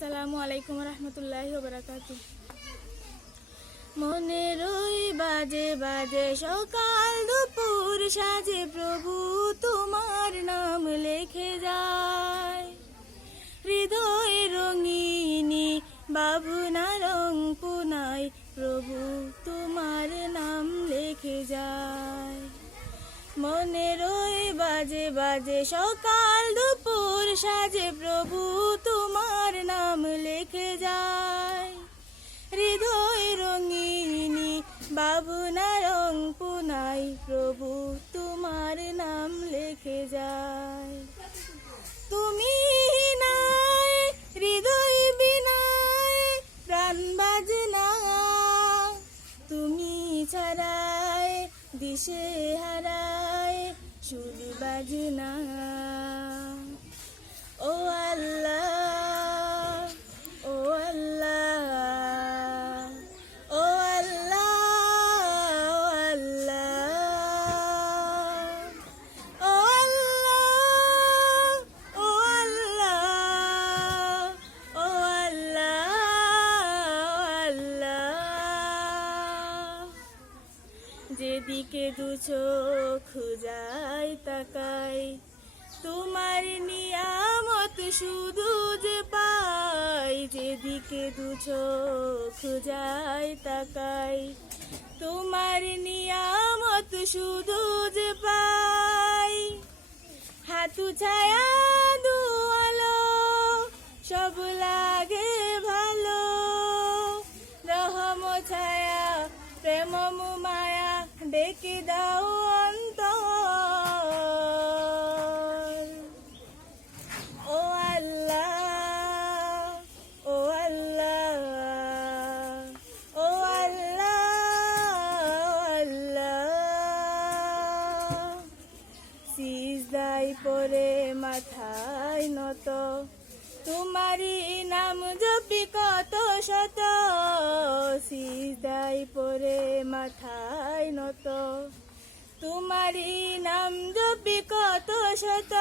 আসসালামু আলাইকুম রহমতুল্লাহি ওয়া বারাকাতুহু। মনের ওই বাজে বাজে সকাল দুপুর সাজে প্রভু তোমার নাম লেখে যায়। হৃদয় রঙিনী বাবুনা রং পুনাই প্রভু তোমার নাম লেখে যায়। মনের ওই বাজে বাজে সকাল দুপুর সাজে প্রভু তোমার নাম লেখে যায়। হৃদয় রঙিনী বাবুনা রং পুনাই প্রভু তোমার নাম লেখে যায়। তুমি নাই হৃদয় বিনায় প্রাণ বাজনা, তুমি ছাড়ায় দিশে হারায় সুর বাজনা। ও আল্লাহ, ও আল্লাহ, ও আল্লাহ, ও আল্লাহ, ও আল্লাহ, ও আল্লাহ, ও আল্লাহ। যেদিকে দু চোখ যায় তাকাই তোমার নিয়ামত শুধু যে পাই। যেদিকে দু চোখ যায় তাকাই তোমার নিয়ামত শুধু যে পাই। হাতু ছায়া দুয়ালো সব লাগে ভালো, রহম ছায়া প্রেম মায়া ডেকে দাও অন্তর। ও আল্লাহ, ও আল্লাহ, ও আল্লাহ, ও আল্লাহ। সিজদায় পড়ে মাথায় নত তোমারি নাম জপি কত শত। সিজদায় পড়ে মাথায় নত তোমারি নাম জপি কত শত।